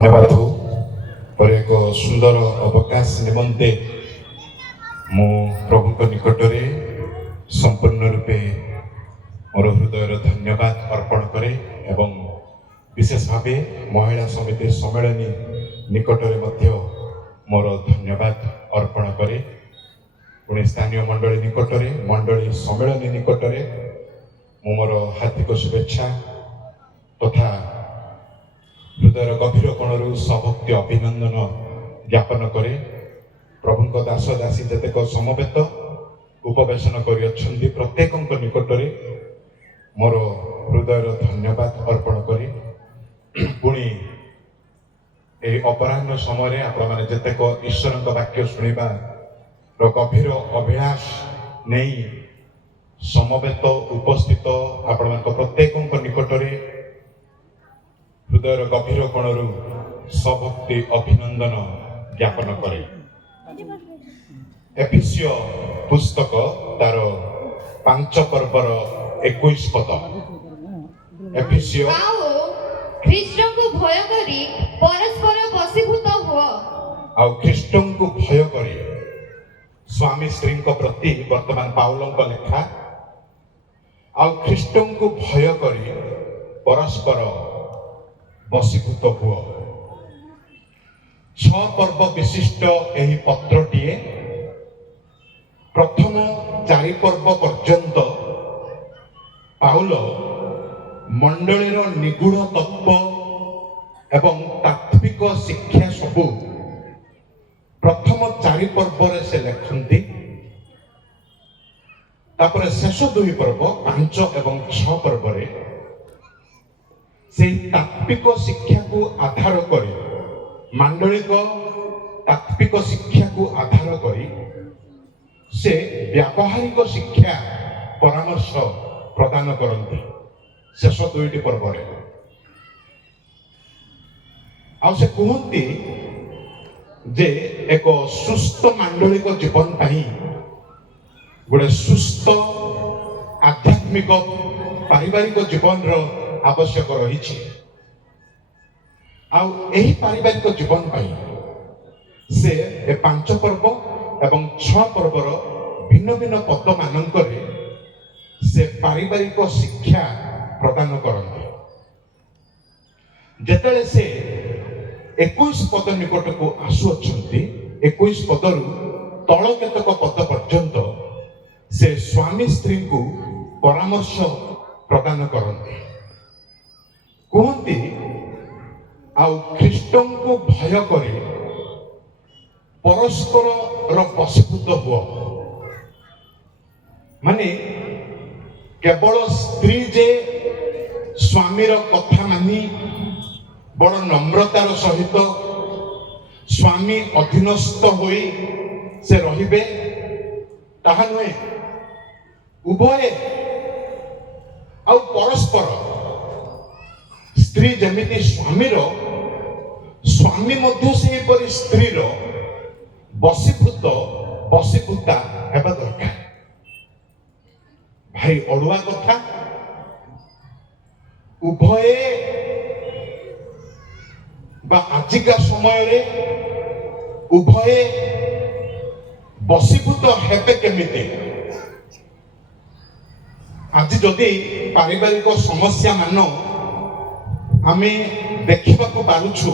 धन्यवाद पर एक सुंदर अवकाश निमंते मु प्रभु निकट में संपूर्ण रूपे मोर हृदय धन्यवाद अर्पण करे एवं विशेष भाव महिला समिति सम्मेलनी निकट में मोर धन्यवाद अर्पण करे। पुणी स्थानीय मंडली निकट में मंडली सम्मेलनी निकट में मोर हार्दिक शुभेच्छा तथा हृदय गभीर कोणरू सभक्ति अभिनंदन ज्ञापन करे। प्रभु दास दासी जतेक समवेत उपवेशन कर प्रत्येक निकट में मोर हृदय धन्यवाद अर्पण करे। पुणी अपराह्न समय आपण जतेक ईश्वर वाक्य शुणा गभीर अभिलाष नहीं समवेत उपस्थित आपण प्रत्येक निकट में हृदय गभीर कोणरू सभक्ति अभिनंदन ज्ञापन करे। एफिसियो पुस्तक तार 5 पर्वर 21 पद एफिसियो ख्रीष्ट को भय करी परस्पर वशीभूत हो आ ख्रीष्ट को भय करी स्वामी स्त्री प्रति वर्तमान पाउलंक लेखा आ ख्रीष्ट को भय करी परस्पर वशीभूत हुआ। 6 पर्व विशिष्ट यही पत्रटीए प्रथम 4 पर्व पर्यंत पाउल मंडलीर निगूढ़ तत्व एवं तात्विक शिक्षा सबू प्रथम 4 पर्व से लिखती। तापर शेष 2 पर्व 5 एवं 6 पर्व से तात्विक शिक्षा को आधार करी मांडलिक तात्विक शिक्षा को आधार करी से व्यावहारिक शिक्षा परामर्श प्रदान करती। शेष 2 पर्व से कहते जे एक सुस्थ मांडलिक जीवन पाई गोटे सुस्थ आध्यात्मिक पारिवारिक जीवन आवश्यक रही। पारिवारिक जीवन पाई से 5 पर्व एवं 6 पर्वर भिन्न भिन्न पद मानक से पारिवारिक शिक्षा प्रदान करते। जेतले से 21 पद निकट को आसुअछंती 21 पदरु तल केतक पद पर्यंत से स्वामी स्त्री को परामर्श प्रदान करते। कहते आउ ख्रीष्ट को भय करे परस्पर वशीभूत हुआ माने केवल स्त्री जे स्वामीर कथा मानी बड़ नम्रतार सहित स्वामी अधीनस्थ होई से रहिबे ताहा नुहे। उभय आउ परस्पर स्त्री जमिति स्वामी मध्य से परि स्त्रीर वशीभूता हेबा दरकार। भाई अड़ुआ कथा उभय बा आजिका समय रे उभय वशीभूत हेबे केमिते। आज जदि पारिवारिक समस्या मान आमे देखा पारुछु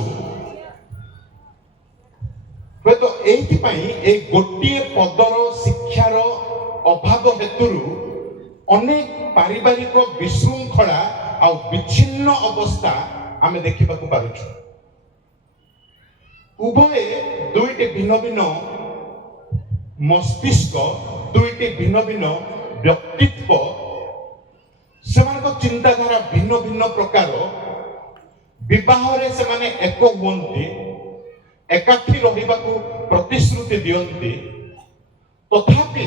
तो यही गोटे पदर शिक्षार अभाव हेतु अनेक पारिवारिक विशृंखला आ विच्छिन्न अवस्था आमे देखा पारुछु। उभय 2टी भिन्न भिन्न मस्तिष्क 2टी भिन्न भिन्न व्यक्तित्व सेमान चिंताधारा भिन्न भिन्न प्रकार विवाह रे से माने एक हुंती एकाठी रहिबा को प्रतिश्रुति दियंती तथापि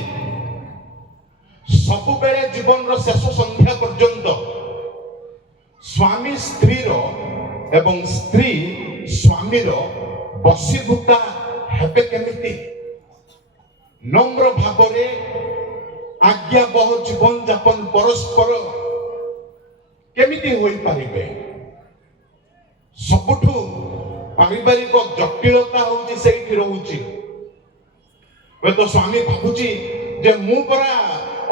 सब बेले जीवन रो शेष संध्या पर्यंत स्वामी स्त्री रो एवं स्त्री स्वामी रो वशीभूता हेबे केमिति नम्र भावरे आज्ञाबह जीवन जापन परस्पर केमिति होई पारिबे। सबुठु पारिवारिक जटिलता होची सेठी रहूची तो स्वामी भाबुची जे मु परा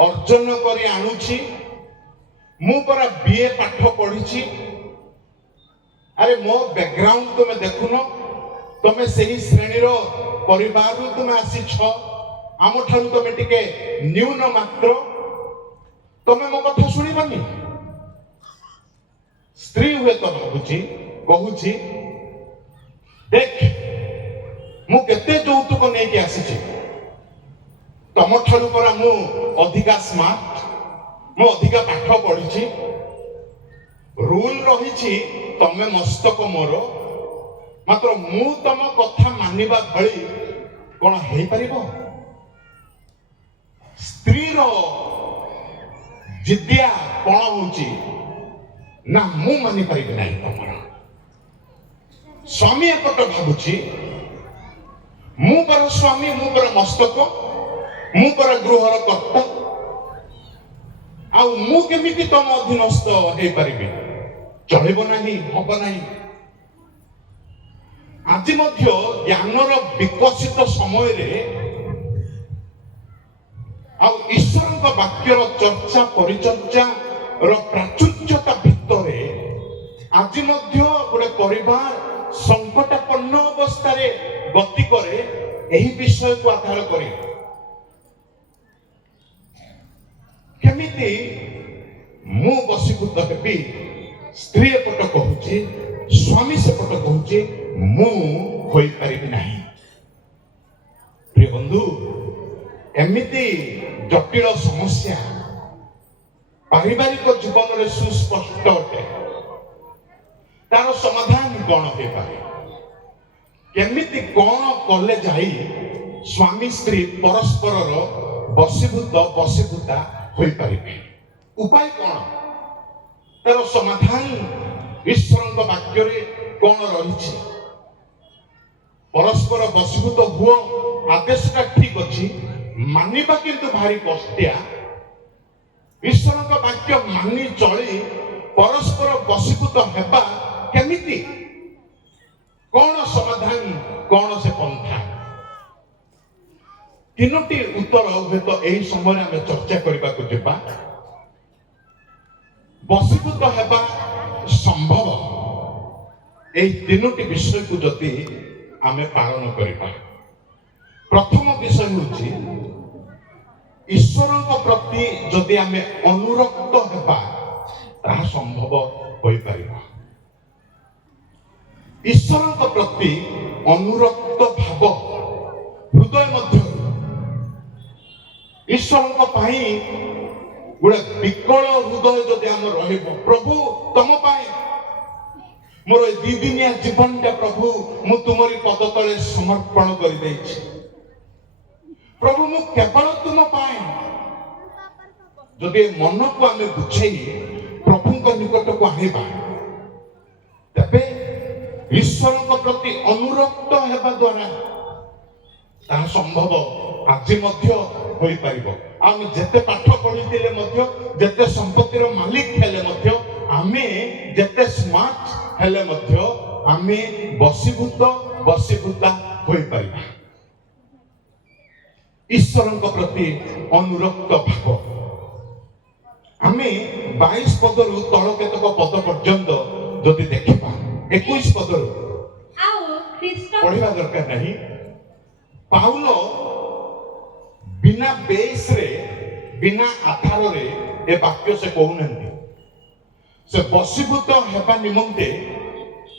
अर्जन करी आणुची मु परा बीए पाठ पढ़ी अरे मो बैकग्राउंड तुम देखुन तुम सही श्रेणी रो परिवार तुम आसी आम ठारू तुम टिके न्यून मात्र तुम मो कथा शुणिबनी स्त्री हुए तो भाबुची कहूची देख मु केते यौतुक नहीं के आसी तुम ठारू परा मु अधिका स्मार्ट मु अधिका पाठ पढ़ी रूल रही तमे मस्तक मोर मात्र मु तम कथा मानिबा भली कोन हेई परिबो स्त्री रो जिद्दिया कोन होची ना मु मानि परिबे नाही तमरा स्वामी एकट भाबुची मु पर स्वामी मु पर मस्तक मु पर गृहर कर्ता आ मु केमिति तम अधीनस्थ हेई परिबे चलिब नहीं हब नहीं आज मध्य ज्ञानर विकसित समय रे ईश्वर वाक्यर चर्चा परिचर्चा प्राचुर्यता भितर आज मध्य गोटे परिवार संकटापन्न अवस्था रे गति करे एही विषय को आधार करे केमिति मु बसीभूत हेबी स्त्री एपट कहूची स्वामी सेपट कहूची मु होई परिबि नाही प्रिय बंधु एमिति जटिल समस्या पारिवारिक जीवन रे सुस्पष्ट अटे तार समाधान कौन हो पारे केमिति कौन कले जाई स्वामी स्त्री परस्पर बसीभूता होई परिबे उपाय कौन तार समाधान ईश्वर वाक्य कौन रही परस्पर बसीभूत हुओ आदेशटा ठीक अच्छी मानिबा किंतु भारी कष्टिया ईश्वर वाक्य मानि चली परस्पर बसीभूत हेबा केमिति कौन समाधान कौन से पंथा तीनोटी उत्तर हुए तो यही समय आम चर्चा करने को जीवा बसीभूत हेबा संभव यही तीनोटी विषय को जदि आमे पालन करिबा प्रथम विषय होची ईश्वर प्रति जदि आमे अनुरक्त हेबा ताहा संभव होई परिबा ईश्वर प्रति अनुरक्त भाव हृदय मध्य ईश्वर पाई गोटे विकल हृदय जदि आम रहिबो प्रभु तम पाई मोर दी दिनिया जीवनटा प्रभु मु तुमरी पद तले समर्पण कर देछि प्रभु मु केवल तुम पाए जदि मन को आमे बुझेई प्रभु को निकट को आनिबा तबे ईश्वर प्रति अनुरक्त हेबा द्वारा ता संभव आज मध्य होई परिबो आमे जेते पाठ पढितिले मध्य जेते संपत्तिर मालिक हेले मध्य आमे जेते स्मार्ट हेले मध्य आमे बसीभूता होई परिबा ईश्वर प्रति अनुरक्त भाव आमे 22 पदरु तळ केतक पद पर्यंत जदि देखिबा 21 पदरु पढ़िबा दरकार नहीं पाउल बिना बेस रे बिना आधार रे ए वाक्य से कहउनंती से बसीभूत हेबा निमंते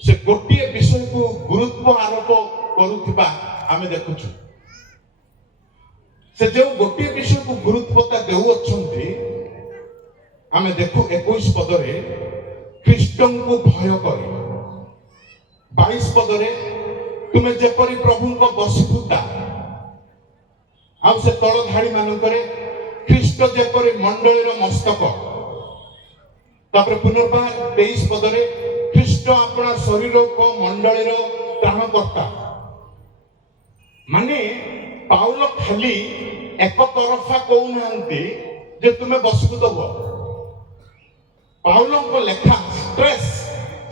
से गोटिए विषय को गुरुत्व आरोप करुथिबा आमे देखुछु से जो गोटिए विषय को गुरुत्वता देउ अछंती आमे देखु 21 पदरे ख्रीष्टन को भय करी 22 पदरे तुमे जेपरी प्रभु को बसीभूता आउ से तळ धाड़ी मानकरे ख्रीष्ट जेपरी मंडलीर मस्तक तापर पुनर्बार 23 पदरे ख्रीष्ट अपना शरीर को मंडलीर त्राणकर्ता माने पाउल खाली एक तरफा कहउनांती जे तुमे बसीभूत हो पाउल को लेखा स्ट्रेस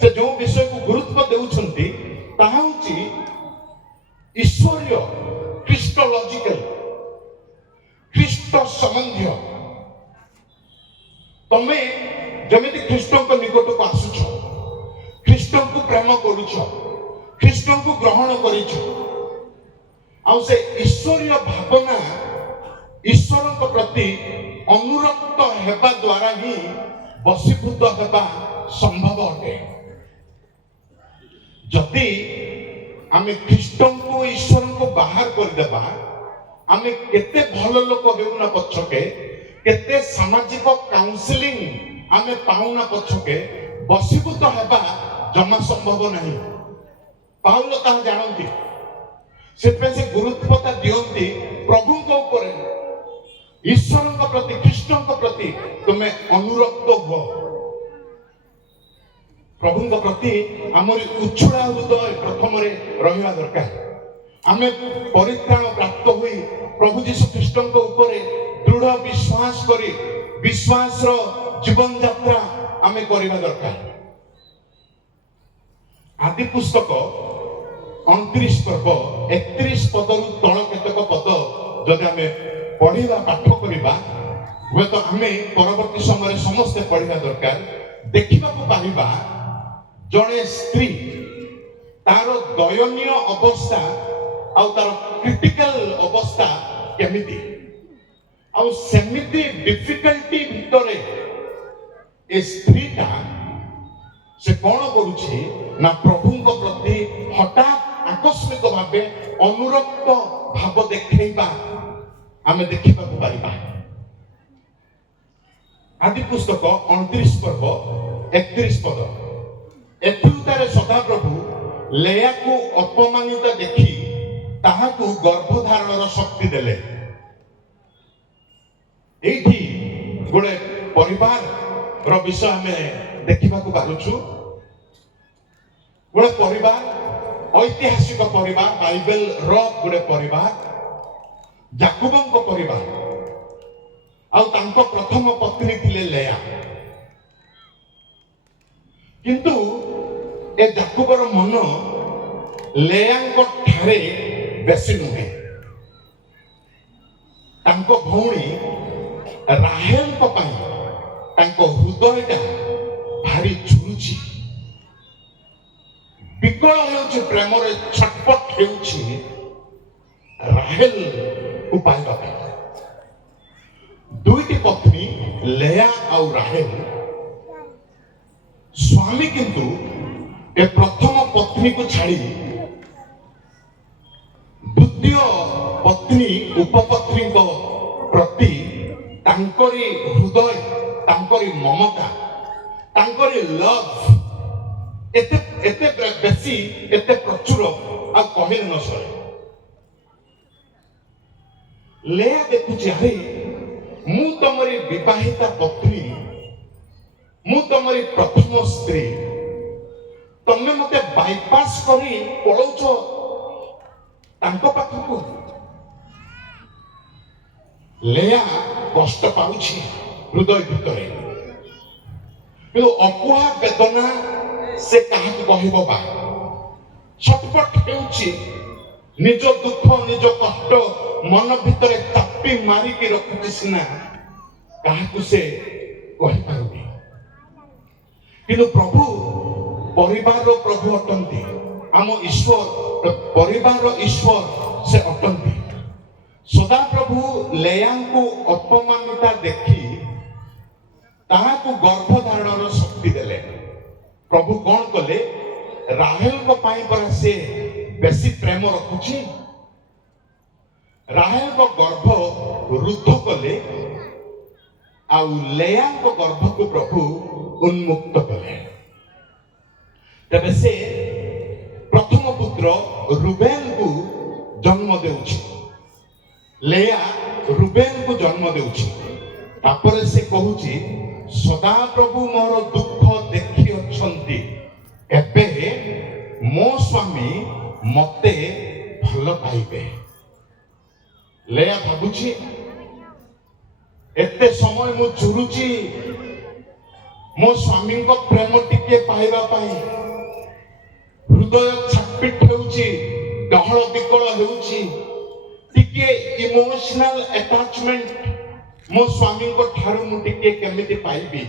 से जो विषय को गुरुत्व देउछंती ताहा ଈଶ୍ୱରୀୟ ଖ୍ରୀଷ୍ଟୋଲୋଜିକାଲ ଖ୍ରୀଷ୍ଟ ସମ୍ବନ୍ଧୀୟ ତମେ ଯେମିତି ଖ୍ରୀଷ୍ଟଙ୍କ ନିକଟକୁ ଆସୁଛ, ଖ୍ରୀଷ୍ଟଙ୍କୁ ପ୍ରେମ କରୁଛ, ଖ୍ରୀଷ୍ଟଙ୍କୁ ଗ୍ରହଣ କରିଛ, ଆଉ ସେ ଈଶ୍ୱରୀୟ ଭାବନା ଈଶ୍ୱରଙ୍କ ପ୍ରତି ଅନୁରକ୍ତ ହେବା ଦ୍ୱାରା ହିଁ ବଶୀଭୂତ ହେବା ସମ୍ଭବ ଅଟେ। ଯଦି ଆମେ ଖ୍ରୀଷ୍ଟଙ୍କୁ ଈଶ୍ୱରଙ୍କୁ ବାହାର କରିଦେବା, ଆମେ କେତେ ଭଲ ଲୋକ ହେଉନା ପଛକେ, କେତେ ସାମାଜିକ କାଉନ୍ସିଲିଂ ଆମେ ପାଉନା ପଛକେ, ବଶୀଭୂତ ହେବା ଜମା ସମ୍ଭବ ନାହିଁ। ପାଉଲ ତାହା ଜାଣନ୍ତି, ସେଥିପାଇଁ ସେ ଗୁରୁତ୍ୱତା ଦିଅନ୍ତି ପ୍ରଭୁଙ୍କ ଉପରେ, ଈଶ୍ୱରଙ୍କ ପ୍ରତି, ଖ୍ରୀଷ୍ଟଙ୍କ ପ୍ରତି ତୁମେ ଅନୁରକ୍ତ ହୁଅ। ପ୍ରଭୁଙ୍କ ପ୍ରତି ଆମର ଉଚ୍ଛୁଳା ହୃଦୟ ପ୍ରଥମରେ ରହିବା ଦରକାର। ଆମେ ପରିତ୍ରାଣ ପ୍ରାପ୍ତ ହୋଇ ପ୍ରଭୁ ଯୀଶୁ ଖ୍ରୀଷ୍ଟଙ୍କ ଉପରେ ଦୃଢ଼ ବିଶ୍ୱାସ କରି ବିଶ୍ୱାସର ଜୀବନ ଯାତ୍ରା ଆମେ କରିବା ଦରକାର। ଆଦି ପୁସ୍ତକ 29 ପର୍ବ 31 ପଦରୁ ତଳ କେତେକ ପଦ ଯଦି ଆମେ ପଢିବା, ପାଠ କରିବା, ହୁଏତ ଆମେ ପରବର୍ତ୍ତୀ ସମୟରେ ସମସ୍ତେ ପଢିବା ଦରକାର। ଦେଖିବାକୁ ପାରିବା ଜଣେ ସ୍ତ୍ରୀ ତାର ଦୟନୀୟ ଅବସ୍ଥା ଆଉ ତାର କ୍ରିଟିକାଲ ଅବସ୍ଥା କେମିତି, ଆଉ ସେମିତି ଡିଫିକଲ୍ଟି ଭିତରେ ଏ ସ୍ତ୍ରୀଟା ସେ କଣ କରୁଛି ନା ପ୍ରଭୁଙ୍କ ପ୍ରତି ହଠାତ୍ ଆକସ୍ମିକ ଭାବେ ଅନୁରକ୍ତ ଭାବ ଦେଖେଇବା ଆମେ ଦେଖିବାକୁ ପାରିବା। ଆଦି ପୁସ୍ତକ 29 ପର୍ବ 31 ପଦ। ଏଥିରେ ସଦାପ୍ରଭୁ ଲେୟାକୁ ଅପମାନିତ ଦେଖି ତାହାକୁ ଗର୍ଭଧାରଣର ଶକ୍ତି ଦେଲେ। ଏଇଠି ଗୋଟେ ପରିବାରର ବିଷୟ ଆମେ ଦେଖିବାକୁ ପାରୁଛୁ। ଗୋଟେ ପରିବାର, ଐତିହାସିକ ପରିବାର, ବାଇବେଲର ଗୋଟେ ପରିବାର, ଯାକୁବଙ୍କ ପରିବାର, ଆଉ ତାଙ୍କ ପ୍ରଥମ ପତ୍ନୀ ଥିଲେ ଲେୟା। କିନ୍ତୁ ଏ ଯାକୁବର ମନ ଲେୟାଙ୍କ ଠାରେ ବେଶୀ ନୁହେଁ। ତାଙ୍କ ଭଉଣୀ ରାହେଲଙ୍କ ପାଇଁ ତାଙ୍କ ହୃଦୟଟା ଭାରି ଝୁରୁଛି, ବିକଳ ହେଉଛି, ପ୍ରେମରେ ଛଟପଟ ହେଉଛି ରାହେଲକୁ ପାଇବା ପାଇଁ। ଦୁଇଟି ପତ୍ନୀ ଲେୟା ଆଉ ରାହେଲ, ସ୍ୱାମୀ କିନ୍ତୁ ଏ ପ୍ରଥମ ପତ୍ନୀକୁ ଛାଡ଼ି ଦ୍ୱିତୀୟ ପତ୍ନୀ ଉପପତ୍ନୀଙ୍କ ପ୍ରତି ତାଙ୍କରି ହୃଦୟ, ତାଙ୍କରି ମମତା, ତାଙ୍କରି ଲଭ୍ ଏତେ ବେଶୀ, ଏତେ ପ୍ରଚୁର, ଆଉ କହିଲେ ନ ସରେ। ଲେୟା ଦେଖୁଛି, ଆରେ ମୁଁ ତମରି ବିବାହିତା ପତ୍ନୀ, ମୁଁ ତମରି ପ୍ରଥମ ସ୍ତ୍ରୀ, ତମେ ମତେ ବାଇପାସ୍ କରି ପଳଉଛ ତାଙ୍କ ପାଖକୁ। ଲେୟା କଷ୍ଟ ପାଉଛି ହୃଦୟ ଭିତରେ, କିନ୍ତୁ ଅକୁହା ବେଦନା ସେ କାହାକୁ କହିବ ବା? ଛଟପଟ ହେଉଛି, ନିଜ ଦୁଃଖ, ନିଜ କଷ୍ଟ ମନ ଭିତରେ ଚାପି ମାରିକି ରଖୁଛି ସିନା, କାହାକୁ ସେ କହିପାରୁନି। କିନ୍ତୁ ପ୍ରଭୁ ପରିବାରର ପ୍ରଭୁ ଅଟନ୍ତି, ଆମ ଈଶ୍ୱର ପରିବାରର ଈଶ୍ୱର ସେ ଅଟନ୍ତି। ସଦାପ୍ରଭୁ ଲେୟାଙ୍କୁ ଅପମାନିତା ଦେଖି ତାହାକୁ ଗର୍ଭଧାରଣର ଶକ୍ତି ଦେଲେ। ପ୍ରଭୁ କଣ କଲେ? ରାହେଲଙ୍କ ପାଇଁ ପରା ସେ ବେଶୀ ପ୍ରେମ ରଖୁଛି। ରାହେଲଙ୍କ ଗର୍ଭ ରୁଦ୍ଧ କଲେ, ଆଉ ଲେୟାଙ୍କ ଗର୍ଭକୁ ପ୍ରଭୁ ଉନ୍ମୁକ୍ତ କଲେ। ତେବେ ସେ ପ୍ରଥମ ପୁତ୍ର ରୁବେନକୁ ଜନ୍ମ ଦେଉଛି। ଲେୟା ରୁବେନକୁ ଜନ୍ମ ଦେଉଛି। ତାପରେ ସେ କହୁଛି, ସଦାପ୍ରଭୁ ମୋର ଦୁଃଖ ଦେଖି ଅଛନ୍ତି, ଏବେ ମୋ ସ୍ୱାମୀ ମତେ ଭଲ ପାଇବେ। ଲେୟା ଭାବୁଛି, ଏତେ ସମୟ ମୁଁ ଝୁରୁଛି ମୋ ସ୍ୱାମୀଙ୍କ ପ୍ରେମ ଟିକେ ପାଇବା ପାଇଁ, ହୃଦୟ ଛାପିଟ ହେଉଛି ଡହଳ ବିକଳ ହେଉଛି, ଟିକେ ଇମୋସନାଲ ଆଟାଚମେଣ୍ଟ ମୋ ସ୍ୱାମୀଙ୍କ ଠାରୁ ମୁଁ ଟିକେ କେମିତି ପାଇବି।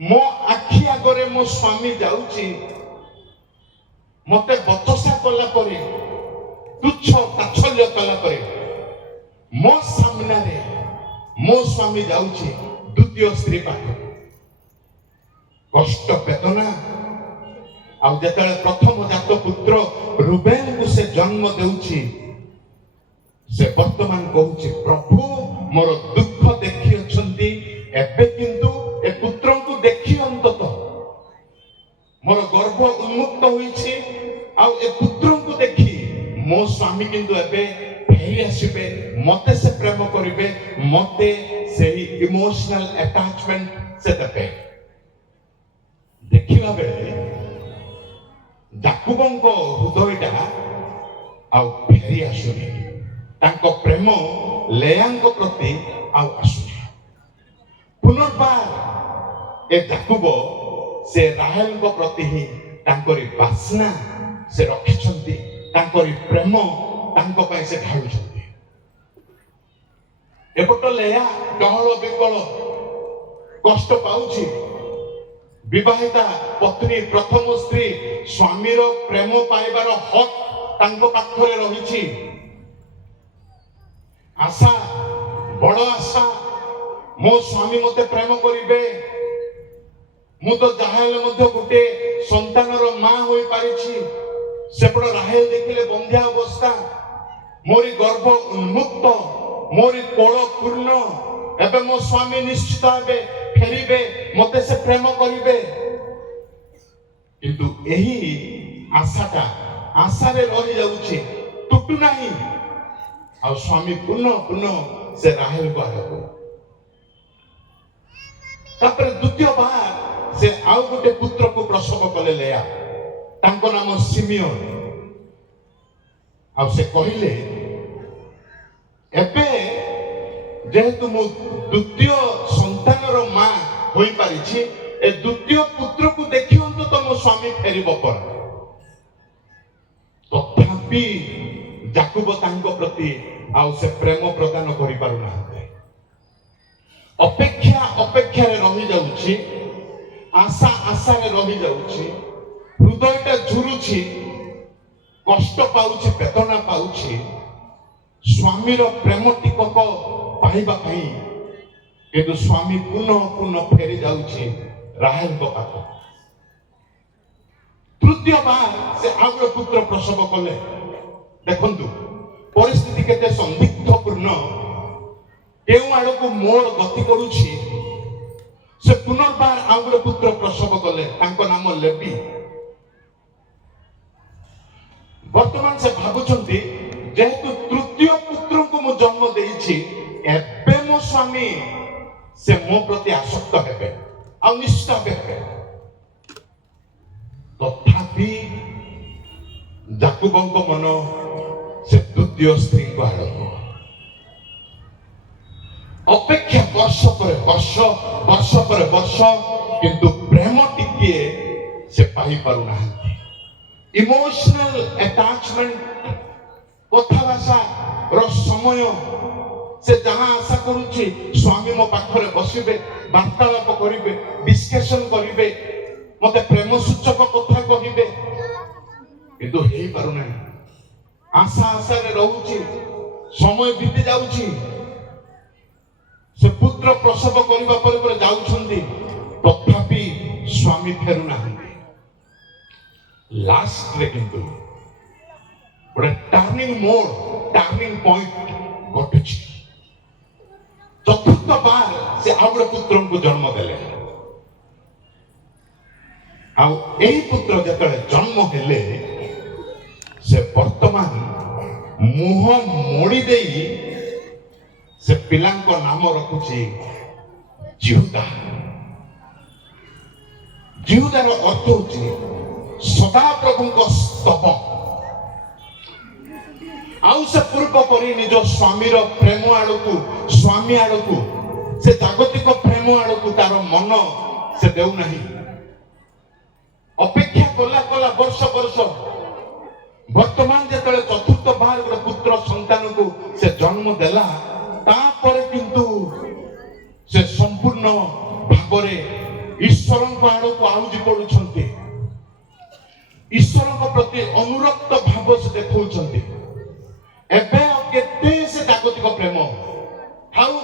ମୋ ଆଖି ଆଗରେ ମୋ ସ୍ୱାମୀ ଯାଉଛି, ମତେ ବଚସା କଲା ପରେ, ତୁଚ୍ଛ ତାଚ୍ଛଲ୍ୟ କଲା ପରେ ମୋ ସାମ୍ନାରେ ମୋ ସ୍ୱାମୀ ଯାଉଛି ଦ୍ୱିତୀୟ ସ୍ତ୍ରୀ ପାଖକୁ। କଷ୍ଟ ବେଦନା। ଆଉ ଯେତେବେଳେ ପ୍ରଥମ ଜାତ ପୁତ୍ର ରୁବେନକୁ ସେ ଜନ୍ମ ଦେଉଛି, ସେ ବର୍ତ୍ତମାନ କହୁଛି ପ୍ରଭୁ ମୋର ଦୁଃଖ ଦେଖିଅଛନ୍ତି, ଏବେ କିନ୍ତୁ ଏ ପୁତ୍ରଙ୍କୁ ଦେଖି ଅନ୍ତତଃ ମୋର ଗର୍ଭ ଉନ୍ମୁକ୍ତ ହୋଇଛି, ଆଉ ଏ ପୁତ୍ରଙ୍କୁ ଦେଖି ମୋ ସ୍ୱାମୀ କିନ୍ତୁ ଏବେ ଫେରି ଆସିବେ, ମତେ ସେ ପ୍ରେମ କରିବେ, ମତେ ସେହି ଇମୋସନାଲ ଆଟାଚମେଣ୍ଟ ସେ ଦେବେ। ଦେଖିଲା ବେଳେ ଯାକୁବଙ୍କ ହୃଦୟଟା ଆଉ ଫେରି ଆସୁନି, ତାଙ୍କ ପ୍ରେମ ଲେୟାଙ୍କ ପ୍ରତି ଆଉ ଆସୁନି। ପୁନର୍ବାର ଏ ଯାକୁବ ସେ ରାହେଲଙ୍କ ପ୍ରତି ହିଁ ତାଙ୍କରି ବାସ୍ନା ସେ ରଖିଛନ୍ତି, ତାଙ୍କରି ପ୍ରେମ ତାଙ୍କ ପାଇଁ ସେ ଢାଳୁଛନ୍ତି। ଏପଟ ଲେୟା ଡହଳ ବିକଳ କଷ୍ଟ ପାଉଛି। ବିବାହିତା ପତ୍ନୀ ପ୍ରଥମ ସ୍ତ୍ରୀ ସ୍ୱାମୀର ପ୍ରେମ ପାଇବାର ହକ୍ ତାଙ୍କ ପାଖରେ ରହିଛି। ଆଶା, ବଡ ଆଶା, ମୋ ସ୍ୱାମୀ ମତେ ପ୍ରେମ କରିବେ, ମୁଁ ତ ଯାହା ହେଲେ ମଧ୍ୟ ଗୋଟେ ସନ୍ତାନର ମା ହୋଇପାରିଛି। ସେପଟ ରାହେଲ ଦେଖିଲେ ବନ୍ଧ୍ୟା ଅବସ୍ଥା, ମୋରି ଗର୍ଭ ଉନ୍ମୁକ୍ତ, ମୋରି କୋଳ ପୂର୍ଣ୍ଣ, ଏବେ ମୋ ସ୍ୱାମୀ ନିଶ୍ଚିତ ହେବେ ଫେରିବେ, ମତେ ସେ ପ୍ରେମ କରିବେ। କିନ୍ତୁ ଏହି ଆଶାଟା ଆଶାରେ ରହିଯାଉଛି, ଟୁଟୁ ନାହିଁ। ଆଉ ସ୍ୱାମୀ ପୁନଃ ସେ ରାହେଲଙ୍କ ଆଡ଼କୁ। ତାପରେ ଦ୍ୱିତୀୟବାର ସେ ଆଉ ଗୋଟେ ପୁତ୍ରକୁ ପ୍ରସବ କଲେ ଲେୟା, ତାଙ୍କ ନାମ ସିମିଓନ। ଆଉ ସେ କହିଲେ ଏବେ ଯେହେତୁ ମୁଁ ଦ୍ୱିତୀୟ ସନ୍ତାନର ମା ହୋଇପାରିଛି, ଏ ଦ୍ୱିତୀୟ ପୁତ୍ରକୁ ଦେଖି ଅନ୍ତତଃ ମୋ ସ୍ୱାମୀ ଫେରିବ ପରେ। ତଥାପି ଯାକୁବ ତାଙ୍କ ପ୍ରତି ଆଉ ସେ ପ୍ରେମ ପ୍ରଦାନ କରିପାରୁନାହାନ୍ତି। ଅପେକ୍ଷାରେ ରହିଯାଉଛି, ଆଶା ଆଶାରେ ରହିଯାଉଛି, ହୃଦୟଟା ଝୁରୁଛି, କଷ୍ଟ ପାଉଛି, ବେଦନା ପାଉଛି, ସ୍ୱାମୀର ପ୍ରେମ ଟିକକ ପାଇବା ପାଇଁ। କିନ୍ତୁ ସ୍ୱାମୀ ପୁନଃ ଫେରି ଯାଉଛି ରାହେଲଙ୍କ ପାଖକୁ। ତୃତୀୟବାର ସେ ଆଉ ଗୋଟେ ପୁତ୍ର ପ୍ରସବ କଲେ। ଦେଖନ୍ତୁ ପରିସ୍ଥିତି କେତେ ସନ୍ଦିଗ୍ଧପୂର୍ଣ୍ଣ, କେଉଁ ଆଡ଼କୁ ମୋଡ଼ ଗତି କରୁଛି। ସେ ପୁନର୍ବାର ଆଉ ଗୋଟେ ପୁତ୍ର ପ୍ରସବ କଲେ, ତାଙ୍କ ନାମ ଲେବି। ବର୍ତ୍ତମାନ ସେ ଭାବୁଛନ୍ତି ଯେହେତୁ ତୃତୀୟ ପୁତ୍ରଙ୍କୁ ମୁଁ ଜନ୍ମ ଦେଇଛି, ଏବେ ମୋ ସ୍ୱାମୀ ସେ ମୋ ପ୍ରତି ଆସକ୍ତ ହେବେ, ଆଉ ନିଶ୍ଚିତ ହେବେ। ତଥାପି ଯାକୁବଙ୍କ ମନ ସେ ଦ୍ୱିତୀୟ ସ୍ତ୍ରୀଙ୍କ ଆଡ଼କୁ। ଅପେକ୍ଷା ବର୍ଷ ପରେ ବର୍ଷ, କିନ୍ତୁ ପ୍ରେମ ଟିକିଏ ସେ ପାଇପାରୁନାହାନ୍ତି। ଇମୋସନାଲ ଆଟାଚମେଣ୍ଟ, କଥାଭାଷାର ସମୟ, ସେ ଯାହା ଆଶା କରୁଛି ସ୍ୱାମୀ ମୋ ପାଖରେ ବସିବେ, ବାର୍ତ୍ତାଳାପ କରିବେ, ଡିସ୍କସନ କରିବେ, ମତେ ପ୍ରେମ ସୂଚକ କଥା କହିବେ, କିନ୍ତୁ ହେଇପାରୁନାହିଁ। ଆଶାରେ ରହୁଛି, ସମୟ ବିତି ଯାଉଛି। ସେ ପୁତ୍ର ପ୍ରସବ କରିବା ପରେ ଯାଉଛନ୍ତି, ତଥାପି ସ୍ୱାମୀ ଫେରୁନାହାନ୍ତି। ଲାଷ୍ଟରେ କିନ୍ତୁ ଗୋଟେ ଟର୍ଣ୍ଣିଂ ପଏଣ୍ଟ ଘଟୁଛି। ଚତୁର୍ଥ ବାର ସେ ଆଉ ଗୋଟେ ପୁତ୍ରଙ୍କୁ ଜନ୍ମ ଦେଲେ। ଆଉ ଏହି ପୁତ୍ର ଯେତେବେଳେ ଜନ୍ମ ହେଲେ, ସେ ବର୍ତ୍ତମାନ ମୁହଁ ମୋଡ଼ି ଦେଇ ସେ ପିଲାଙ୍କ ନାମ ରଖୁଛି ଜିହୁଦା। ଜିହୁଦାର ଅର୍ଥ ହଉଛି ସଦାପ୍ରଭୁଙ୍କ ସ୍ତବ। ଆଉ ସେ ପୂର୍ବ ପରି ନିଜ ସ୍ୱାମୀର ପ୍ରେମ ଆଡ଼କୁ, ସ୍ୱାମୀ ଆଡ଼କୁ, ସେ ଜାଗତିକ ପ୍ରେମ ଆଡ଼କୁ ତାର ମନ ସେ ଦେଉନାହିଁ। ଅପେକ୍ଷା କଲା ବର୍ଷ, ବର୍ତ୍ତମାନ ଯେତେବେଳେ ଚତୁର୍ଥ ବାର ଗୋଟେ ପୁତ୍ର ସନ୍ତାନକୁ ସେ ଜନ୍ମ ଦେଲା, ତାପରେ କିନ୍ତୁ ସେ ସମ୍ପୂର୍ଣ୍ଣ ଭାବରେ ଈଶ୍ୱରଙ୍କ ଆଡ଼କୁ ଆଉଜି ପଡୁଛନ୍ତି, ଈଶ୍ୱରଙ୍କ ପ୍ରତି ଅନୁରକ୍ତ ଭାବ ସେ ଦେଖାଉଛନ୍ତି। ଏବେ ଆଉ କେତେ ସେ ଜାଗତିକ ପ୍ରେମ ଆଉ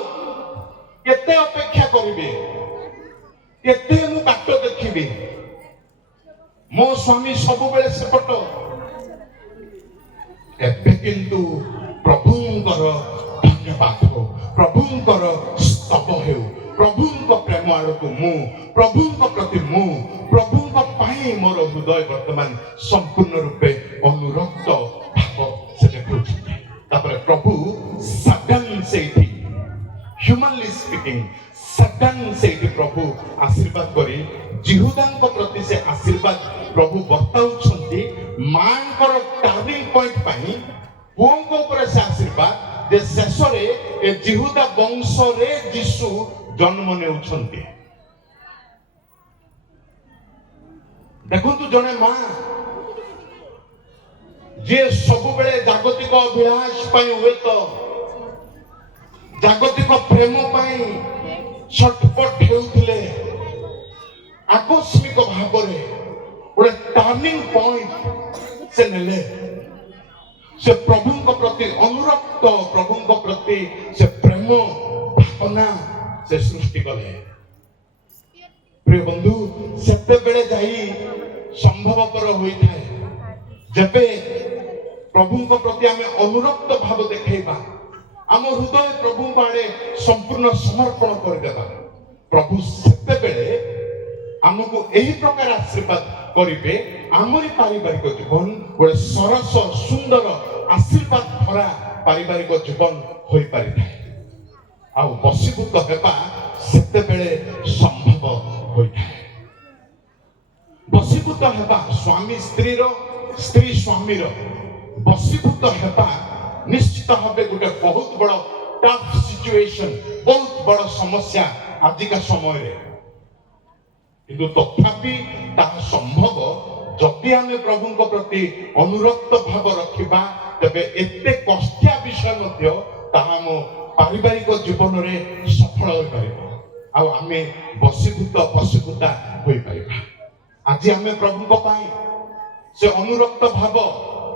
କେତେ ଅପେକ୍ଷା କରିବେ, କେତେ ମୁଁ ବାଟ ଦେଖିବି, ମୋ ସ୍ୱାମୀ ସବୁବେଳେ ସେପଟ। ଏବେ କିନ୍ତୁ ପ୍ରଭୁଙ୍କର ଧନ୍ୟବାଦ ହେଉ, ପ୍ରଭୁଙ୍କର ସ୍ତବ ହେଉ, ପ୍ରଭୁଙ୍କ ପ୍ରେମ ଆଡ଼କୁ ମୁଁ, ପ୍ରଭୁଙ୍କ ପ୍ରତି ମୁଁ, ପ୍ରଭୁଙ୍କ ପାଇଁ ମୋର ହୃଦୟ ବର୍ତ୍ତମାନ ସମ୍ପୂର୍ଣ୍ଣ ରୂପେ ଅନୁରକ୍ତ ଭାବ ସେ ଦେଖାଉଛନ୍ତି। ତାପରେ ପ୍ରଭୁ ସଡନ୍ ସେଇଠି, ହ୍ୟୁମାନଲି ସ୍ପିକିଂ, ସଡନ୍ ସେଇଠି ପ୍ରଭୁ ଆଶୀର୍ବାଦ କରି ଜିହୁଦାଙ୍କ ପ୍ରତି ସେ ଆଶୀର୍ବାଦ ପ୍ରଭୁ ବର୍ତ୍ତାଉଛନ୍ତି। ମାଙ୍କର ଟର୍ଣ୍ଣିଂ ପଏଣ୍ଟ ପାଇଁ ପୁଅଙ୍କ ଉପରେ ସେ ଆଶୀର୍ବାଦ ଯେ ଶେଷରେ ଏ ଜିହୁଦା ବଂଶରେ ଯୀଶୁ ଜନ୍ମ ନେଉଛନ୍ତି। ଦେଖନ୍ତୁ, ଜଣେ ମା ଯିଏ ସବୁବେଳେ ଜାଗତିକ ଅଭିଳାଷ ପାଇଁ, ହୁଏତ ଜାଗତିକ ପ୍ରେମ ପାଇଁ ଛଟପଟ ହେଉଥିଲେ, ଆକସ୍ମିକ ଭାବରେ ଗୋଟେ ଟର୍ଣ୍ଣିଂ ପଏଣ୍ଟ ସେ ନେଲେ। ସେ ପ୍ରଭୁଙ୍କ ପ୍ରତି ଅନୁରକ୍ତ, ପ୍ରଭୁଙ୍କ ପ୍ରତି ସେ ପ୍ରେମ ଭାବନା ସେ ସୃଷ୍ଟି କଲେ। ପ୍ରିୟ ବନ୍ଧୁ, ସେତେବେଳେ ଯାଇ ସମ୍ଭବପର ହୋଇଥାଏ ଯେବେ ପ୍ରଭୁଙ୍କ ପ୍ରତି ଆମେ ଅନୁରକ୍ତ ଭାବ ଦେଖେଇବା, ଆମ ହୃଦୟ ପ୍ରଭୁଙ୍କ ଆଡ଼େ ସମ୍ପୂର୍ଣ୍ଣ ସମର୍ପଣ କରିଦେବା। ପ୍ରଭୁ ସେତେବେଳେ ଆମକୁ ଏହି ପ୍ରକାର ଆଶୀର୍ବାଦ କରିବେ, ଆମରି ପାରିବାରିକ ଜୀବନ ଗୋଟେ ସରସ ସୁନ୍ଦର ଆଶୀର୍ବାଦ ଭରା ପାରିବାରିକ ଜୀବନ ହୋଇପାରିଥାଏ। ଆଉ ବଶୀଭୂତ ହେବା ସେତେବେଳେ ସମ୍ଭବ ହୋଇଥାଏ। ବଶୀଭୂତ ହେବା, ସ୍ୱାମୀ ସ୍ତ୍ରୀର, ସ୍ତ୍ରୀ ସ୍ୱାମୀର ବଶୀଭୂତ ହେବା ନିଶ୍ଚିତ ଭାବେ ଗୋଟେ ବହୁତ ବଡ଼ ଟଫ୍ ସିଚୁଏସନ, ବହୁତ ବଡ଼ ସମସ୍ୟା ଆଜିକା ସମୟରେ। କିନ୍ତୁ ତଥାପି ତାହା ସମ୍ଭବ ଯଦି ଆମେ ପ୍ରଭୁଙ୍କ ପ୍ରତି ଅନୁରକ୍ତ ଭାବ ରଖିବା। ତେବେ ଏତେ କଷ୍ଟିଆ ବିଷୟ ମଧ୍ୟ ତାହା ଆମ ପାରିବାରିକ ଜୀବନରେ ସଫଳ ହୋଇପାରିବ, ଆଉ ଆମେ ବଶୀଭୂତା ହୋଇପାରିବା। ଆଜି ଆମେ ପ୍ରଭୁଙ୍କ ପାଇଁ ସେ ଅନୁରକ୍ତ ଭାବ,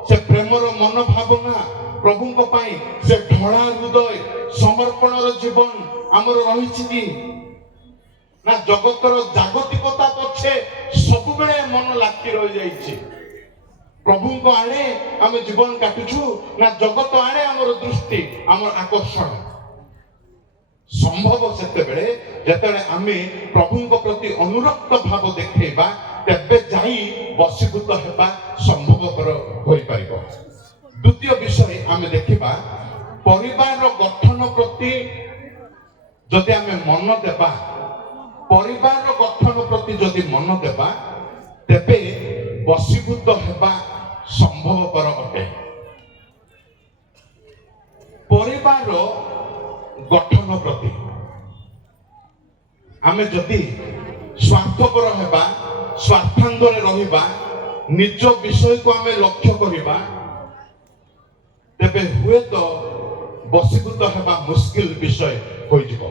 ସେ ପ୍ରେମର ମନୋଭାବନା, ପ୍ରଭୁଙ୍କ ପାଇଁ ସେ ଢଳା ହୃଦୟ, ସମର୍ପଣର ଜୀବନ ଆମର ରହିଛି କି ନା? ଜଗତର ଜାଗତିକତା ପଛେ ସବୁବେଳେ ମନ ଲାଖି ରହିଯାଇଛି। ପ୍ରଭୁଙ୍କ ଆଡ଼େ ଆମେ ଜୀବନ କାଟୁଛୁ ନା ଜଗତ ଆଡ଼େ ଆମର ଦୃଷ୍ଟି, ଆମର ଆକର୍ଷଣ? ସମ୍ଭବ ସେତେବେଳେ ଯେତେବେଳେ ଆମେ ପ୍ରଭୁଙ୍କ ପ୍ରତି ଅନୁରକ୍ତ ଭାବ ଦେଖେଇବା, ତେବେ ଯାଇ ବଶୀଭୂତ ହେବା ସମ୍ଭବପର ହୋଇପାରିବ। ଦ୍ୱିତୀୟ ବିଷୟ ଆମେ ଦେଖିବା, ପରିବାରର ଗଠନ ପ୍ରତି ଯଦି ଆମେ ମନ ଦେବା, ପରିବାରର ଗଠନ ପ୍ରତି ଯଦି ମନ ଦେବା, ତେବେ ବଶୀଭୂତ ହେବା ସମ୍ଭବପର ଅଟେ। ପରିବାରର ଗଠନ ପ୍ରତି ଆମେ ଯଦି ସ୍ୱାର୍ଥପର ହେବା, ସ୍ୱାର୍ଥାନ୍ତରେ ରହିବା, ନିଜ ବିଷୟକୁ ଆମେ ଲକ୍ଷ୍ୟ କରିବା, ତେବେ ହୁଏତ ବଶୀଭୂତ ହେବା ମୁସ୍କିଲ ବିଷୟ ହୋଇଯିବ।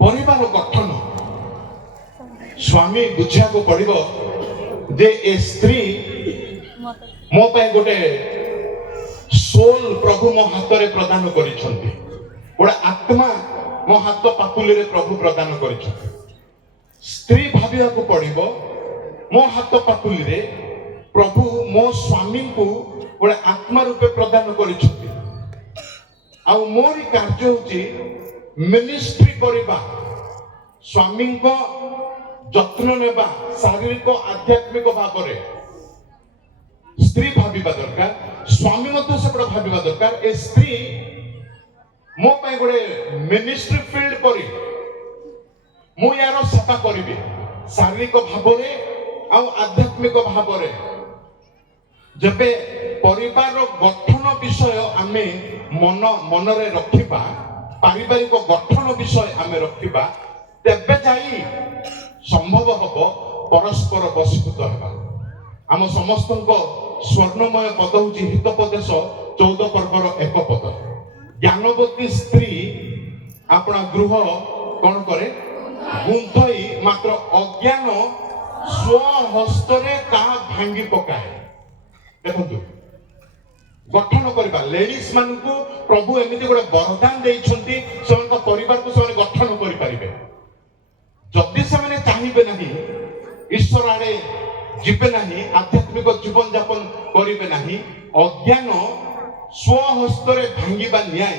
ପରିବାର ଗଠନ ସ୍ୱାମୀ ବୁଝିବାକୁ ପଡିବ ଯେ ଏ ସ୍ତ୍ରୀ ମୋ ପାଇଁ ଗୋଟେ ସୋଲ ପ୍ରଭୁ ମୋ ହାତରେ ପ୍ରଦାନ କରିଛନ୍ତି, ଗୋଟେ ଆତ୍ମା ମୋ ହାତ ପାପୁଲିରେ ପ୍ରଭୁ ପ୍ରଦାନ କରିଛନ୍ତି। ସ୍ତ୍ରୀ ଭାବିବାକୁ ପଡିବ ମୋ ହାତ ପାପୁଲିରେ ପ୍ରଭୁ ମୋ ସ୍ୱାମୀଙ୍କୁ ଗୋଟେ ଆତ୍ମା ରୂପେ ପ୍ରଦାନ କରିଛନ୍ତି, ଆଉ ମୋରି କାର୍ଯ୍ୟ ହେଉଛି ମିନିଷ୍ଟ୍ରି କରିବା, ସ୍ୱାମୀଙ୍କ ଯତ୍ନ ନେବା ଶାରୀରିକ ଆଧ୍ୟାତ୍ମିକ ଭାବରେ। ସ୍ତ୍ରୀ ଭାବିବା ଦରକାର, ସ୍ୱାମୀ ମଧ୍ୟ ସେପଟେ ଭାବିବା ଦରକାର, ଏ ସ୍ତ୍ରୀ ମୋ ପାଇଁ ଗୋଟେ ମିନିଷ୍ଟ୍ରି ଫିଲ୍ଡ କରି ମୁଁ ୟାର ସେବା କରିବି, ଶାରୀରିକ ଭାବରେ ଆଉ ଆଧ୍ୟାତ୍ମିକ ଭାବରେ। ଯେବେ ପରିବାରର ଗଠନ ବିଷୟ ଆମେ ମନରେ ରଖିବା, ପାରିବାରିକ ଗଠନ ବିଷୟ ଆମେ ରଖିବା, ତେବେ ଯାଇ ସମ୍ଭବ ହବ परस्पर बशीभूत हेबा। आम समस्तଙ୍କ स्वर्णमय पद होची हितोपदेश 14 पर्वर एक पद। ज्ञानवती स्त्री अपना गृह कौन करे गुंथई मात्र अज्ञान स्वहस्तरे ताहा भांगी पकाए। देखंतु गठन करबा लेडीज मान को प्रभु एमिति गोटे वरदान देइछंती सेମାନଙ୍କ परिवार को से गठन करि परिबे। जदि से माने चाहिबे नाही ईश्वर आड़े जीवे नाही आध्यात्मिक जीवन यापन करिबे नाही अज्ञान स्वहस्तरे भांगिबा न्याय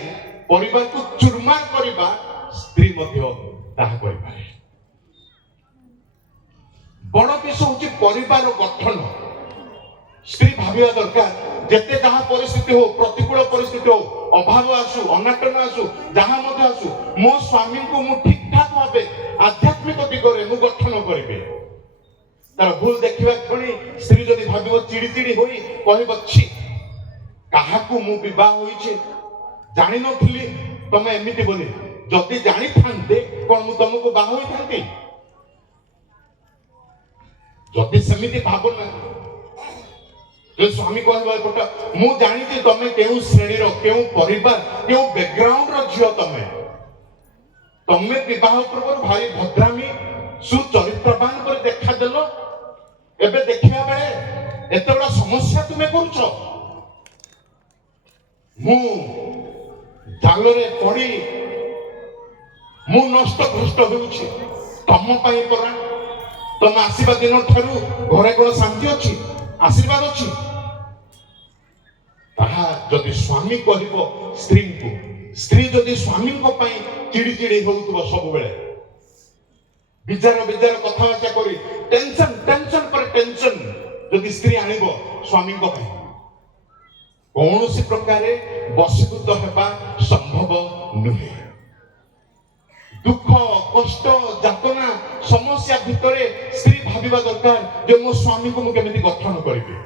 परिवार को चुरमार करबा स्त्री मध्य ताहा करि पारे। बड़ विषय होची परिवार गठन। स्त्री भाविया दरकार जेते जहाँ परिस्थिति हो प्रतिकूल परिस्थिति हो अभाव आसु अनाटन आसु जहाँ मध्य आसु मो स्वामी को मु ठीक ठाक भावे आध्यात्मिक दिगरे मु गठन करिबे। तार भूल देखिबा खणी स्त्री जदि भाबिबो चिड़ी चिड़ी होई कहबो छी काहाकू मु विवाह होईछे जानि नथिली तमे एमिति बोली जदि जानि थांते कोन मु तुमको बाह होई थांती। जदि समिति भावना जो स्वामी कहबा गोटा मु जानि कि तमे केउ श्रेणी रो केउ परिवार केउ बैकग्राउंड रो झियो तमे विवाह पूर्व भारी भद्रामी सुचरित्रवान पर देखा देलो एबे देखिया बेले एते बड़ा समस्या तुमे करूछ। मु जालरे पड़ी मु नष्ट भ्रष्ट होउछि तम पई परा तम आसीबा दिन ठारू घरे कोन शांति अछि आशीर्वाद अछि। ताहा जदि स्वामी कहबो स्त्री को स्त्री जदि स्वामी को पई चिड़ी चिड़ी होउतबो सब बेले विचार विचार कथाबार्ता करी टेंशन टेंशन पर टेंशन जदि स्त्री आनिबो स्वामी को पई कौन सी प्रकार बशीभूत हेबा संभव नुहे। दुख कष्ट यातना समस्या भितरे स्त्री भाविबा दरकार जे मो स्वामी को मु केमिति गठन करिबे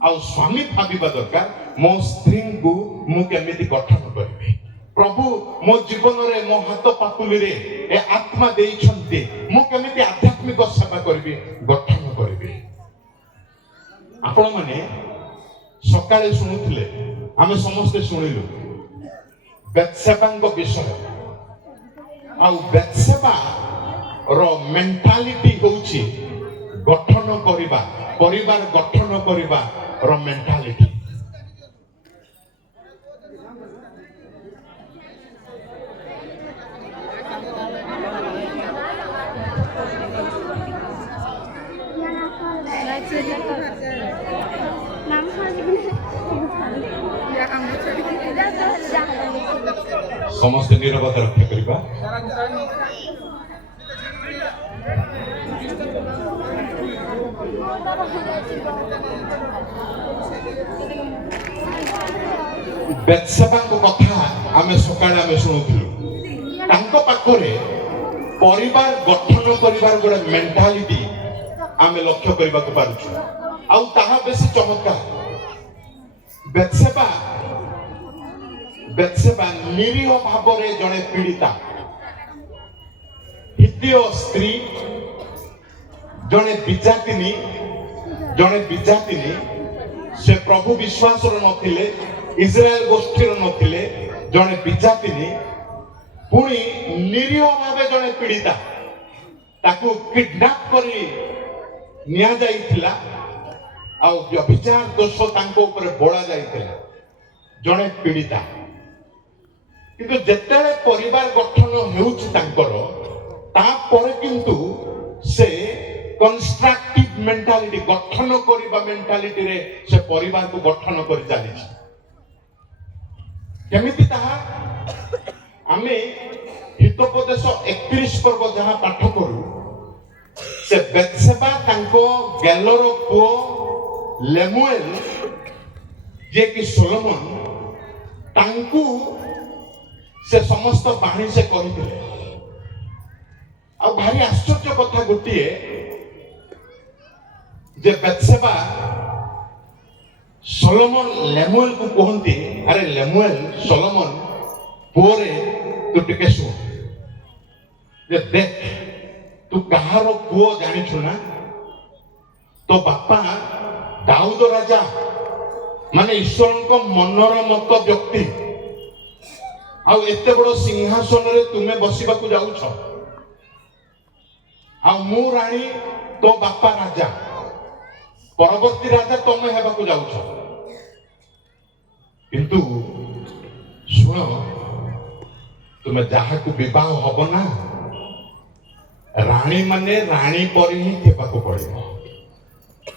आ स्वामी भाविबा दरकार मो स्त्री को मु केमिति गठन करिबे। प्रभु मो जीवन रे मो हाथ पातुली रे ए आत्मा देइछन्ते मु केमिति आध्यात्मिक सेवा करिबे गठन करिबे। आपण माने सकाळे सुनुथिले आमे समस्त सुनिलु बेत्सेबांग विषय आ बेत्सेबा रो मेंटालिटी होउची गठन करिबा परिवार गठन करिबा रो मेंटालिटी। समस्त निरवता रक्षा करिबा। बेत्सेबांग कथा आमे सकाळे आमे सुनुथिलु तांको पाखरे परिवार गठन करिवार गोटे मेंटालिटी आमे लक्ष्य करिबा को पारुछु आ ताहा बेसी चमत्कार। बेत्सेबा निरीह भावरे जणे पीड़िता हितीय स्त्री जणे विजातिनी से प्रभु विश्वास नथिले इस्राएल गोष्ठी नथिले जणे विजातिनी पुणी निरीह भावे जणे पीड़िता ताकू किडनैप करी निया जाइथिला आ व्यभिचार दोष तांको ऊपर बोला जाइथिला जणे पीड़िता। किंतु जेतेले परिवार गठन हेउछि तांकर तापर किंतु से कंस्ट्रक्टिव मेंटालिटी गठन करिबा मेंटालिटी रे से परिवार को गठन करि चालिछि। केमिति ताहा आमे हितोपदेश 31 पर्व जहाँ पाठ करू से बेत्सेबा तांको गेलर पुओ लेमुएल जे कि सोलोमन तांकू से समस्त बाणी से कहिथिले आ भारी आश्चर्य कथा गोटिए जे बेत्सेबा सोलोमन लेमुएल को कहती अरे लेमुएल सोलोमन पुओरे तू टिके सुन जे देख तू कहारो पुओ जानिछु ना तो बापा दाऊद राजा माने ईश्वर मनर मत व्यक्ति आउ एते बड़ सिंहासन रे तुमे बसिबा को जाउछ आ मु रानी तो बापा राजा परवर्ती राजा तमे हेबा को जाउछ किंतु सुन तुमे जहा को विवाह हब ना रानी माने रानी पर ही थेबा को पड़िबो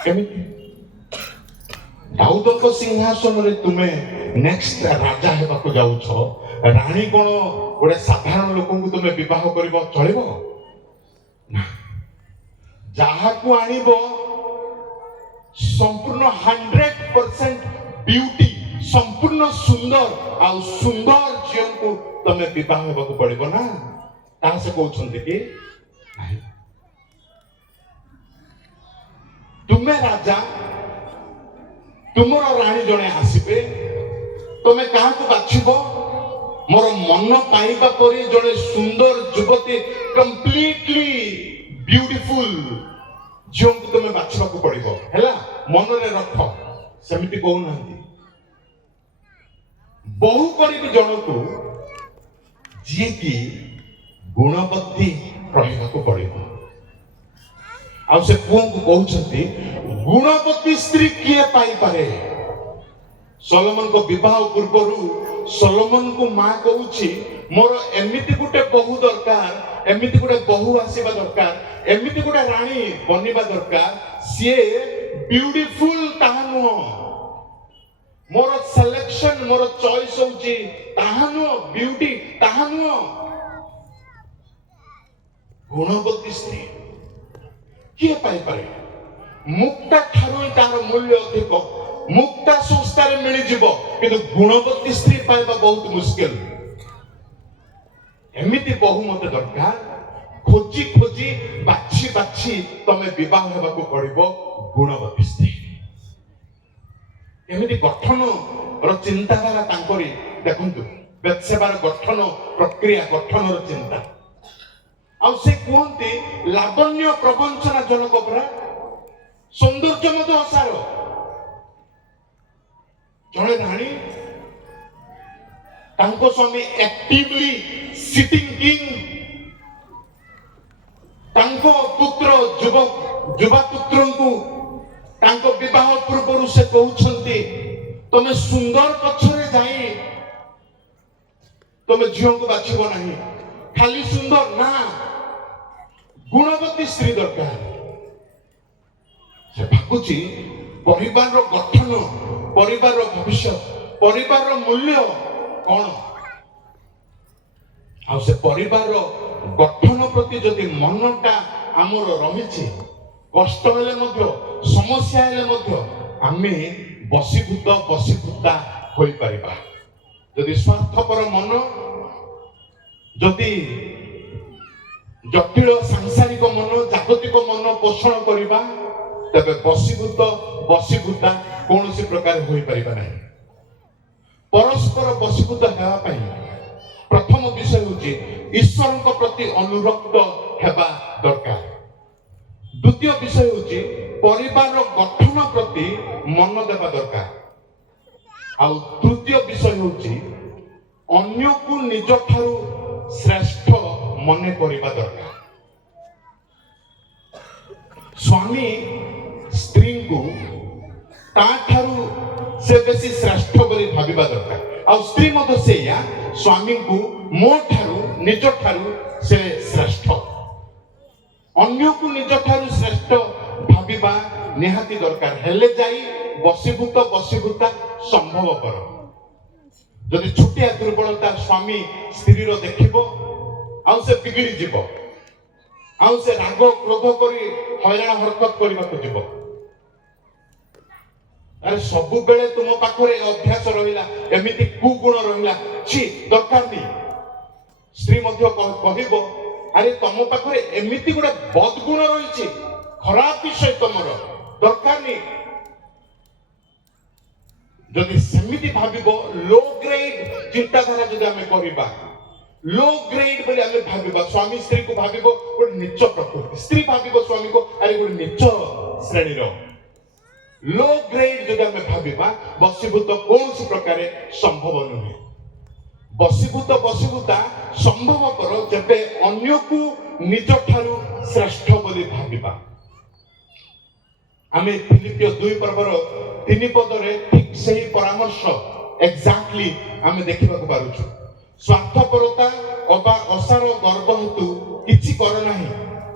केमिति दाऊद को सिंहासन रे तुमे नेक्स्ट राजा हेबा को जाउछ रानी कोन गोटे साधारण लोक को तुमे विवाह करिबो चलिबो ना जहा को आनिबो संपूर्ण 100% ब्यूटी संपूर्ण सुंदर आ सुंदर जीवन को तुमे विवाह हेबा को पड़िबो ना ता से कहउछन्ते कि तुमे राजा तुमर रानी जने आसीबे तुमे कहा को बाछिबो मोर मन पाइबा परी जने सुंदर युवती कंप्लीटली ब्यूटीफुल जो को तुमे बाछिबा को पड़िबो हैला मन रे रख सेमिति कहू नांती बहु करी भी जन को जी की गुणवती रहिबा को पड़िबो आ से पुओ को कहउछंती गुणवती स्त्री किए पाई पारे सोलोमन को विवाह पूर्वरु सोलोमन को मां कहउछि मोर एमिति गुटे बहु दरकार एमिति गुटे बहु आसीबा दरकार एमिति गुटे रानी बनिबा दरकार सिए ब्यूटीफुल ताहानु मोर सिलेक्शन मोर चॉइस होछि ताहानु ब्यूटी ताहानु गुणवती स्त्री किए पाई पारे मुक्ता ठारू तार मूल्य अधिक मुक्ता संस्थार मिली जीवो किंतु गुणवती स्त्री पाइबा बहुत मुश्किल एमिति बहु मते दरकार खोजी खोजी बाछी बाछी तमे विवाह हेबा को पड़िबो गुणवती स्त्री एमिति गठन रो चिंताधारा तांकरी देखंतु बेतसेबार गठन प्रक्रिया गठन रो चिंता आ से कहते लावण्य प्रवंचना जनक परा सौंदर्य मत असार जड़े राणी तांको स्वामी एक्टिवली सिटिंग किंग तांको पुत्र युवा पुत्र को तांको विवाह पूर्व से कहउछंती तमे सुंदर पछरे जाई तमे झियो को बाछिबो नहीं खाली सुंदर ना गुणवती स्त्री दरकार से भागुची परिवार रो गठन परिवार रो भविष्य परिवार रो मूल्य कौन आ से परिवार रो गठन प्रति जदि मनटा आमर रहिछि कष्ट हेले मध्य समस्या हेले मध्य आमे बसीभूता होई परिबा जदि स्वार्थपर मन जदि जटिल सांसारिक मन जागतिक मन पोषण करिबा तबे बसीभूता कौन सी प्रकार होई परिबा नहीं परस्पर बसीभूत हेबा पई प्रथम विषय होची ईश्वर को प्रति अनुरक्त हेबा दरकार द्वितीय विषय होची परिवार गठन प्रति मन देबा दरकार आ तृतीय विषय होची अन्य को निज ठारू श्रेष्ठ मने करिबा दरकार स्वामी स्त्री को ता ठारू से बेसी श्रेष्ठ बोली भाबिबा दरकार आ स्त्री मत से या स्वामी को मो ठारू निज ठारू से श्रेष्ठ अन्य को निज ठारू श्रेष्ठ भाबिबा निहाती दरकार हेले जाई बसीभूता संभवपर जदि छुटिया दुर्बलता स्वामी स्त्री रो देखिबो आउ से बिगड़ी जीवो आउ से राग क्रोध करी हैरान हरकत करबा को जीवो अरे सबु बेले तुम पाखरे अभ्यास रहिला एमिति कुगुण रहिला छी दरकार नहीं स्त्री मध्य कहिबो अरे तुम पाखरे एमिति गुडा बदगुण रहिछि खराब विषय तुमर दरकार नहीं जदि सेमिति भाबिबो लो ग्रेड चिंताधारा जदि आमे करिबा लो ग्रेड बोली आमे भाबिबा स्वामी स्त्री को भाबिबो गोटे नीच प्रकृति स्त्री भाबिबो स्वामी को अरे गोटे नीच श्रेणीर लो ग्रेड जदि आमे भाबिबा बसीभूत कौन प्रकार संभव नुहे बसीभूता संभव करो जबे अन्य को निज ठारू श्रेष्ठ बोली भाबिबा आमे फिलिपियो 2 पर्वर 3 पदरे ठीक सही परामर्श एक्जाक्टली आमे देखिबा को पारुछु स्वार्थपरता अबा असार गर्व हेतु किछि कर नाही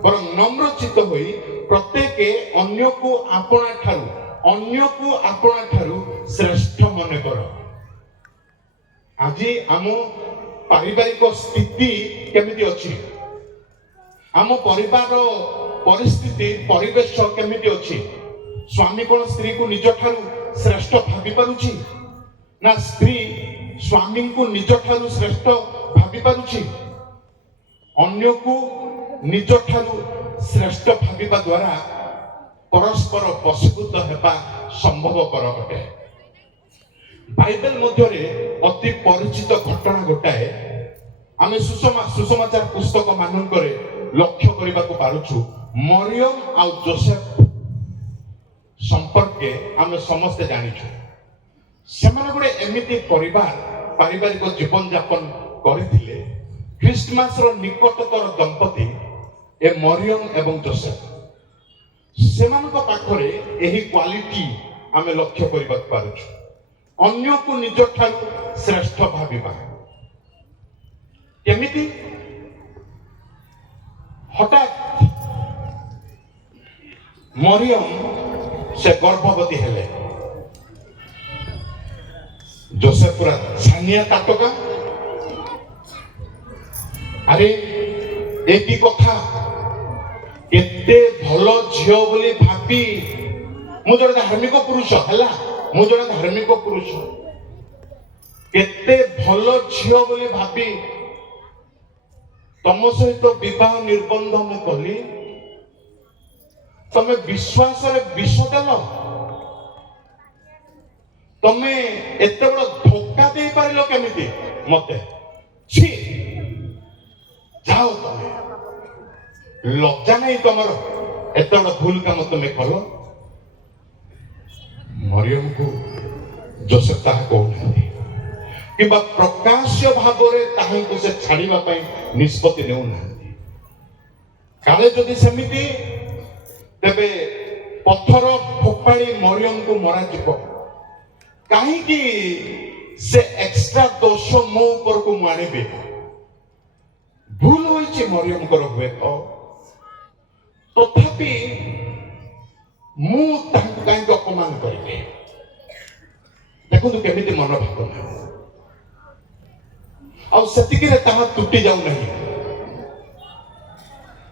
बरं नम्र चित्त होई प्रत्येक अन्य को आपणा ठारू श्रेष्ठ मने कर आज आम पारिवारिक स्थिति केमिति अछि आम परिवार परिस्थिति परिवेश केमिति अछि स्वामी कोन स्त्री को निज ठारू श्रेष्ठ भाबी पारुछि ना स्त्री स्वामी को निज ठारू श्रेष्ठ भाबी पारुछि अन्य को निज ठारू श्रेष्ठ भाबिबा द्वारा परस्पर वशीभूत हेबा संभव कर अटे बाइबल मध्यरे अति परिचित घटना गोटाए आमे सुसमाचार पुस्तक मानकरे लक्ष्य करबा को पारुछु मरियम आ जोसेफ संपर्के आमे समस्त जानिछु सेमाने गोटे एमिति परिवार पारिवारिक जीवन यापन करथिले क्रिसमस रो निकटतर दंपति ए मरियम एवं जोसेफ सेमानक पाखरे एही क्वालिटी आमे लक्ष्य करबा पारुछु अन्य को निज ठारू श्रेष्ठ भाबिबा केमिति हठात मरियम से गर्भवती हेले जोसेफ पूरा छानिया ताटका अरे एक कथा केते भलो झियो बोली भाबी मु जने धार्मिक पुरुष हला मु जने धार्मिक पुरुष केते भलो झियो बोली भाबी तम सहित विवाह निर्बंध मु कली तमे विश्वास रे विष देल तमे एते बड़ धोखा दे पारिलो केमिति मते छी जाओ तमे लज्जा नहीं तमर एते बड़ भूल काम तमे कलो मरियम को जोसेफ ताहा कहउनांती किबा प्रकाश्य भावरे ताहा को से छाड़ीबा पई निष्पत्ति नेउनांती काले जदि समिति तेबे पत्थर फोपाड़ी मरियम को मरा जिवो कहीं से एक्स्ट्रा दोष मो ऊपर को मानिबे भूल होइछि मरियम कर हुए तो तथापि मु तांको काई अपमान करिबे देखो तू केमिति मन भावना आ सेतिकी रे ताहा टूटी जाऊ नहीं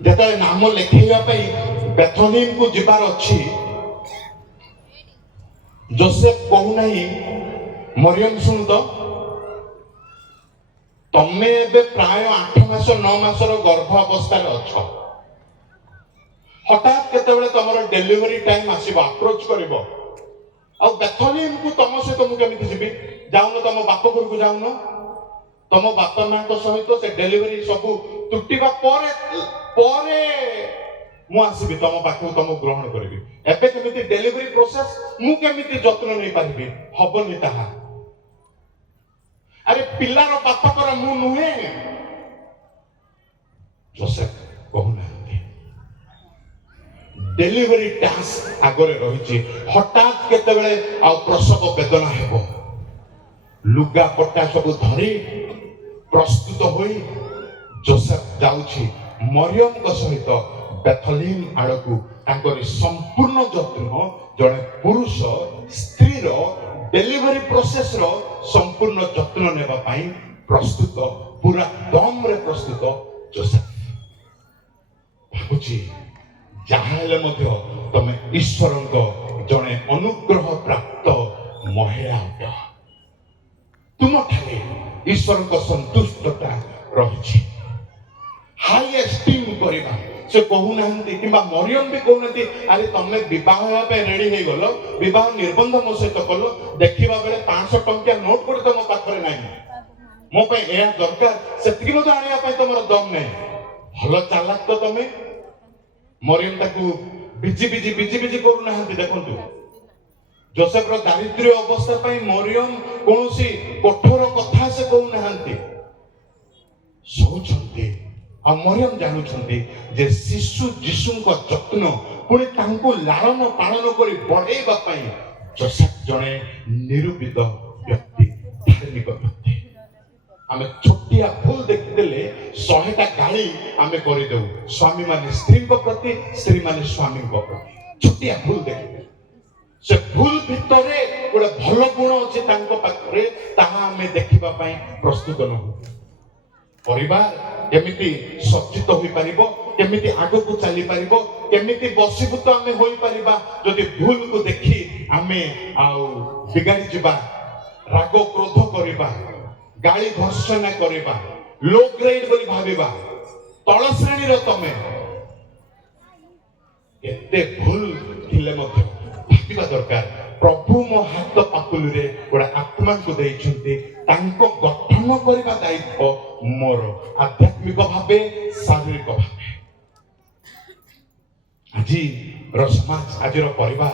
जेतले नाम लेखैया पई बेथनीम को जिबार अछि जोसेफ कहू नहीं मरियम सुन तो तमे एबे प्राय 8 मास 9 मासर गर्भ अवस्था अछ हठात केतेबेले तमर डेलीवरी टाइम आसीबो अप्रोच करिवो आ बेथनीम को तम से तुम केमिति जिबी जाउनो तम बाप घर को जाउनो तम बाप मां को सहित से डेलीवरी सब टुटिबा परे मु आसीबी तम पाखु तम ग्रहण करिबी एबे केमिति डेलीवरी प्रोसेस मु केमिति जत्न नै पारिबी हबनी ताहा अरे पिल्लार बापा कर मु नुहे जोसेफ कहूना डेलीवरी टास्क आगरे रहिछि हठात केतेबेले आ प्रसव वेदना हेबो लुगा पट्टा सब धरी प्रस्तुत होई जोसेफ जाउछि मरियम को सहित बेथलीम आड़कू तांकरी संपूर्ण जत्न जड़े पुरुष स्त्री रो डेलीवरी प्रोसेस रो संपूर्ण जत्न नेबा पाई प्रस्तुत पूरा दम रे प्रस्तुत जोसेफ भाबुची जाहाले मध्य तमे ईश्वरंको जड़े अनुग्रह प्राप्त महिला अट तुम ठारे ईश्वरंको संतुष्टता रहिछि हाई एस्टीम करिबा से कहूना किंबा मरियम भी कहूना अरे तमें विवाह रेडी हो गल विवाह निर्बंध मो सहित कल देखा बेले 500 टंकिया नोट गोटे तुम पाखे ना ମୋ ପାଇଁ ଏହା ଦରକାର ସେତିକି ମଧ୍ୟ ଆଣିବା ପାଇଁ ତମର ଦମ ନାହିଁ। ଭଲ ଚାଲାକ ତ ତମେ। ମରିୟମ ତାକୁ ବିଜି ବିଜି କରୁନାହାନ୍ତି। ଦେଖନ୍ତୁ ଯୋସେଫର ଦାରିଦ୍ର୍ୟ ଅବସ୍ଥା ପାଇଁ ମରିୟମ କୌଣସି କଠୋର କଥା ସେ କହୁନାହାନ୍ତି, ଶୋଉଛନ୍ତି। ଆଉ ମରିୟମ ଜାଣୁଛନ୍ତି ଯେ ଶିଶୁ ଯୀଶୁଙ୍କ ଯତ୍ନ ପୁଣି ତାଙ୍କୁ ଲାଳନ ପାଳନ କରି ବଢେଇବା ପାଇଁ ଯୋସେଫ ଜଣେ ନିରୂପିତ ବ୍ୟକ୍ତି, ଧାର୍ମିକ ବ୍ୟକ୍ତି। ଆମେ ଛୋଟିଆ ଭୁଲ ଦେଖିଦେଲେ 100ଟା ଗାଳି ଆମେ କରିଦେଉ, ସ୍ୱାମୀ ମାନେ ସ୍ତ୍ରୀଙ୍କ ପ୍ରତି, ସ୍ତ୍ରୀ ମାନେ ସ୍ୱାମୀଙ୍କ ପ୍ରତି। ଛୋଟିଆ ଭୁଲ ଦେଖିଦେଲେ ସେ ଭୁଲ ଭିତରେ ଗୋଟେ ଭଲ ଗୁଣ ଅଛି ତାଙ୍କ ପାଖରେ, ତାହା ଆମେ ଦେଖିବା ପାଇଁ ପ୍ରସ୍ତୁତ ନୁହଁ। ପରିବାର କେମିତି ସଜ୍ଜିତ ହୋଇପାରିବ, କେମିତି ଆଗକୁ ଚାଲିପାରିବ, କେମିତି ବଶୀଭୂତ ଆମେ ହୋଇପାରିବା ଯଦି ଭୁଲକୁ ଦେଖି ଆମେ ଆଉ ବିଗାଡ଼ି ଯିବା, ରାଗ କ୍ରୋଧ କରିବା, ଗାଳି ଭର୍ସନା କରିବା, ଲୋ ଗ୍ରେଡ୍ ବୋଲି ଭାବିବା, ତଳ ଶ୍ରେଣୀର ତମେ। ଏତେ ଭୁଲ ଥିଲେ ମଧ୍ୟ ଭାବିବା ଦରକାର ପ୍ରଭୁ ମୋ ହାତ ପାପୁଲିରେ ଗୋଟେ ଆତ୍ମାଙ୍କୁ ଦେଇଛନ୍ତି, ତାଙ୍କ ଗଠନ କରିବା ଦାୟିତ୍ୱ ମୋର, ଆଧ୍ୟାତ୍ମିକ ଭାବେ, ଶାରୀରିକ ଭାବେ। ଆଜିର ସମାଜ, ଆଜିର ପରିବାର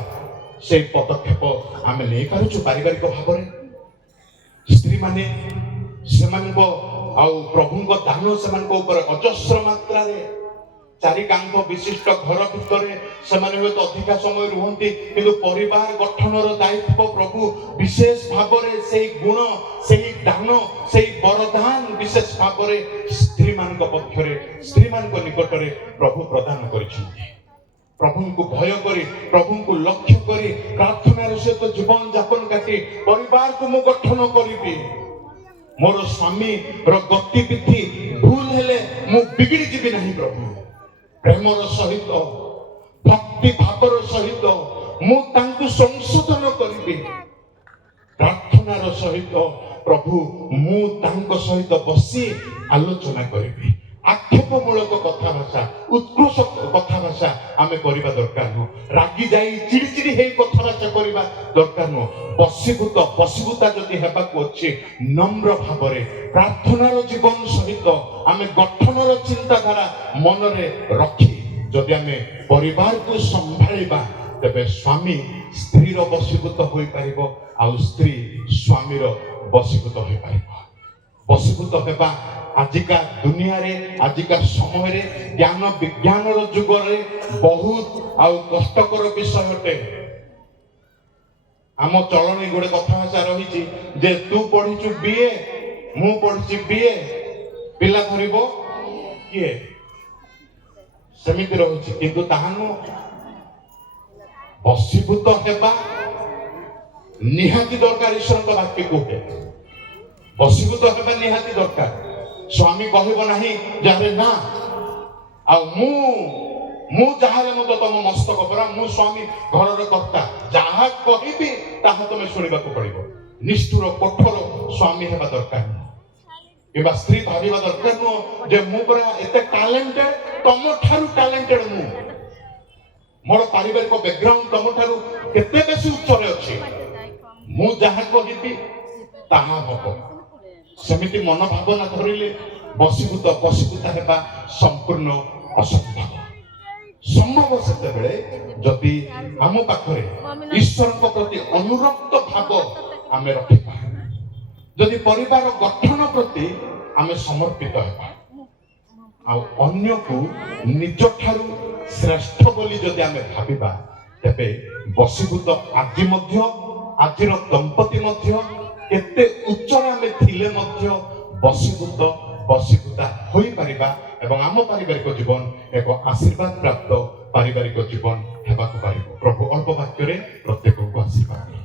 ସେଇ ପଦକ୍ଷେପ ଆମେ ନେଇପାରୁଛୁ ପାରିବାରିକ ଭାବରେ। ସ୍ତ୍ରୀ ମାନେ ସେମାନଙ୍କ ଆଉ ପ୍ରଭୁଙ୍କ ଦାନ ସେମାନଙ୍କ ଉପରେ ଅଜସ୍ର ମାତ୍ରାରେ। 4 କାନ୍ଥ ବିଶିଷ୍ଟ ଘର ଭିତରେ ସେମାନେ ହୁଏତ ଅଧିକା ସମୟ ରୁହନ୍ତି, କିନ୍ତୁ ପରିବାର ଗଠନର ଦାୟିତ୍ୱ ପ୍ରଭୁ ବିଶେଷ ଭାବରେ ସେଇ ଗୁଣ, ସେଇ ଦାନ, ସେଇ ବରଦାନ ବିଶେଷ ଭାବରେ ସ୍ତ୍ରୀମାନଙ୍କ ପକ୍ଷରେ, ସ୍ତ୍ରୀମାନଙ୍କ ନିକଟରେ ପ୍ରଭୁ ପ୍ରଦାନ କରିଛନ୍ତି। ପ୍ରଭୁଙ୍କୁ ଭୟ କରି, ପ୍ରଭୁଙ୍କୁ ଲକ୍ଷ୍ୟ କରି, ପ୍ରାର୍ଥନାର ସହିତ ଜୀବନ ଯାପନ କାଟି ପରିବାରକୁ ମୁଁ ଗଠନ କରିବି। ମୋର ସ୍ୱାମୀର ଗତିବିଧି ଭୁଲ ହେଲେ ମୁଁ ବିଗିଡ଼ି ଯିବି ନାହିଁ ପ୍ରଭୁ। ପ୍ରେମର ସହିତ, ଭକ୍ତି ଭାବର ସହିତ ମୁଁ ତାଙ୍କୁ ସଂଶୋଧନ କରିବି। ପ୍ରାର୍ଥନାର ସହିତ ପ୍ରଭୁ ମୁଁ ତାଙ୍କ ସହିତ ବସି ଆଲୋଚନା କରିବି। ଆକ୍ଷେପମୂଳକ କଥାଭାଷା, ଉତ୍କୃଷ୍ଟ କଥାଭାଷା ଆମେ କରିବା ଦରକାର ନୁହଁ। ରାଗି ଯାଇ ଚିଡ଼ିଚିଡ଼ି ହେଇ କଥାଭାଷା କରିବା ଦରକାର ନୁହଁ। ବଶୀଭୂତା ଯଦି ହେବାକୁ ଅଛି, ନମ୍ର ଭାବରେ ପ୍ରାର୍ଥନାର ଜୀବନ ସହିତ ଆମେ ଗଠନର ଚିନ୍ତାଧାରା ମନରେ ରଖି ଯଦି ଆମେ ପରିବାରକୁ ସମ୍ଭାଳିବା, ତେବେ ସ୍ୱାମୀ ସ୍ତ୍ରୀର ବଶୀଭୂତ ହୋଇପାରିବ, ଆଉ ସ୍ତ୍ରୀ ସ୍ୱାମୀର ବଶୀଭୂତ ହୋଇପାରିବ। ବଶୀଭୂତ ହେବା ଆଜିକା ଦୁନିଆରେ, ଆଜିକା ସମୟରେ, ଜ୍ଞାନ ବିଜ୍ଞାନର ଯୁଗରେ ବହୁତ ଆଉ କଷ୍ଟକର ବିଷୟ ଅଟେ। ଆମ ଚଳଣି ଗୋଟେ କଥାଭାଷା ରହିଛି ଯେ ତୁ ପଢିଛୁ BA, ମୁଁ ପଢିଛି BA, ପିଲା ଧରିବ କିଏ? ସେମିତି ରହିଛି, କିନ୍ତୁ ତାହା ନୁହଁ। ବଶୀଭୂତ ହେବା ନିହାତି ଦରକାର। ଈଶ୍ୱରଙ୍କ ବାକ୍ୟ କୁହେ ବଶୀଭୂତ ହେବା ନିହାତି ଦରକାର। ସ୍ୱାମୀ କହିବ ନାହିଁ ଯାହାରେ ନା, ଆଉ ମୁଁ ଯାହାହେଲେ ମଧ୍ୟ ତମ ମସ୍ତକ ପରା, ମୁଁ ସ୍ୱାମୀ ଘରର କର୍ତ୍ତା, ଯାହା କହିବି ତାହା ତମେ ଶୁଣିବାକୁ ପଡିବ। ନିଷ୍ଠୁର କଠୋର ସ୍ୱାମୀ ହେବା ଦରକାର ନୁହଁ। କିମ୍ବା ସ୍ତ୍ରୀ ଭାବିବା ଦରକାର ନୁହଁ ଯେ ମୁଁ ପରା ଏତେ ଟ୍ୟାଲେଣ୍ଟେଡ, ତମ ଠାରୁ ଟ୍ୟାଲେଣ୍ଟେଡ ମୁଁ, ମୋର ପାରିବାରିକ ବ୍ୟାକଗ୍ରାଉଣ୍ଡ ତମ ଠାରୁ କେତେ ବେଶୀ ଉଚ୍ଚରେ ଅଛି, ମୁଁ ଯାହା କହିବି ତାହା ହବ। ସେମିତି ମନୋଭାବନା ଧରିଲେ ବଶୀଭୂତ ହେବା ସମ୍ପୂର୍ଣ୍ଣ ଅସମ୍ଭବ। ସମ୍ଭବ ସେତେବେଳେ ଯଦି ଆମ ପାଖରେ ଈଶ୍ୱରଙ୍କ ପ୍ରତି ଅନୁରକ୍ତ ଭାବ ଆମେ ରଖିବା, ଯଦି ପରିବାର ଗଠନ ପ୍ରତି ଆମେ ସମର୍ପିତ ହେବା, ଆଉ ଅନ୍ୟକୁ ନିଜ ଠାରୁ ଶ୍ରେଷ୍ଠ ବୋଲି ଯଦି ଆମେ ଭାବିବା, ତେବେ ବଶୀଭୂତ ଆଜି ମଧ୍ୟ, ଆଜିର ଦମ୍ପତି ମଧ୍ୟ କେତେ ଉଚ୍ଚରେ ଆମେ ଥିଲେ ମଧ୍ୟ ବଶୀଭୂତା ହୋଇପାରିବା ଏବଂ ଆମ ପାରିବାରିକ ଜୀବନ ଏକ ଆଶୀର୍ବାଦ ପ୍ରାପ୍ତ ପାରିବାରିକ ଜୀବନ ହେବାକୁ ପାରିବ। ପ୍ରଭୁ ଅଳ୍ପ ବାକ୍ୟରେ ପ୍ରତ୍ୟେକଙ୍କୁ ଆଶୀର୍ବାଦ କରନ୍ତୁ।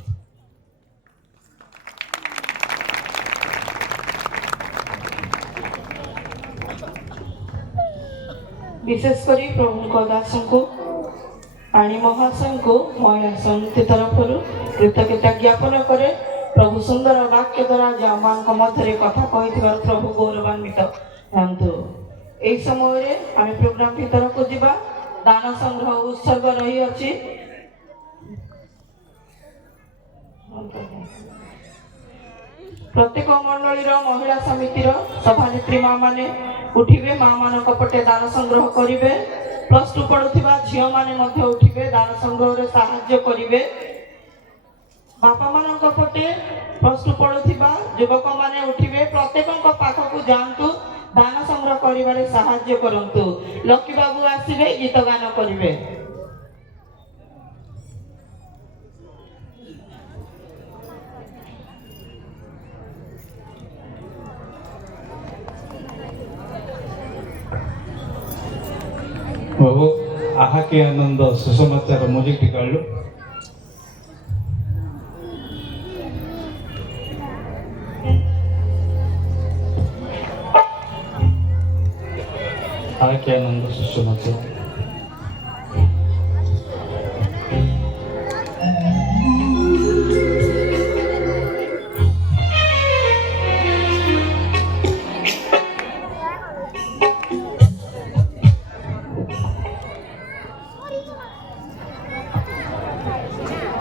विशेष करी प्रभु दास को पाणी महाशय को महिला समिति तरफ कृतज्ञता ज्ञापन करे। प्रभु सुंदर वाक्य द्वारा माँ मध्य कथा कही प्रभु गौरवान्वित हूँ। यही समय आम प्रोग्राम भीतर को जीवा। दान संग्रह उत्सर्ग रही अच्छी। प्रत्येक मंडलीर महिला समितिर सभानेत्री माँ माने उठिबे माँ मानक पटे दान संग्रह करिवे +2 पढुथिबा झियो माने मध्ये उठिबे दान संग्रह रे सहाय्य करिवे बापा मानक पटे +2 पढुथिबा युवक माने उठिबे प्रत्येकक पाखकु जांतु दान संग्रह करिबारे सहाय्य करंतु लकी बाबू आसीबे गीत गान करिवे बाबू आहा के आनंद सुसमाचार म्यूजिक टिकाळू आहा के आनंद सुसमाचार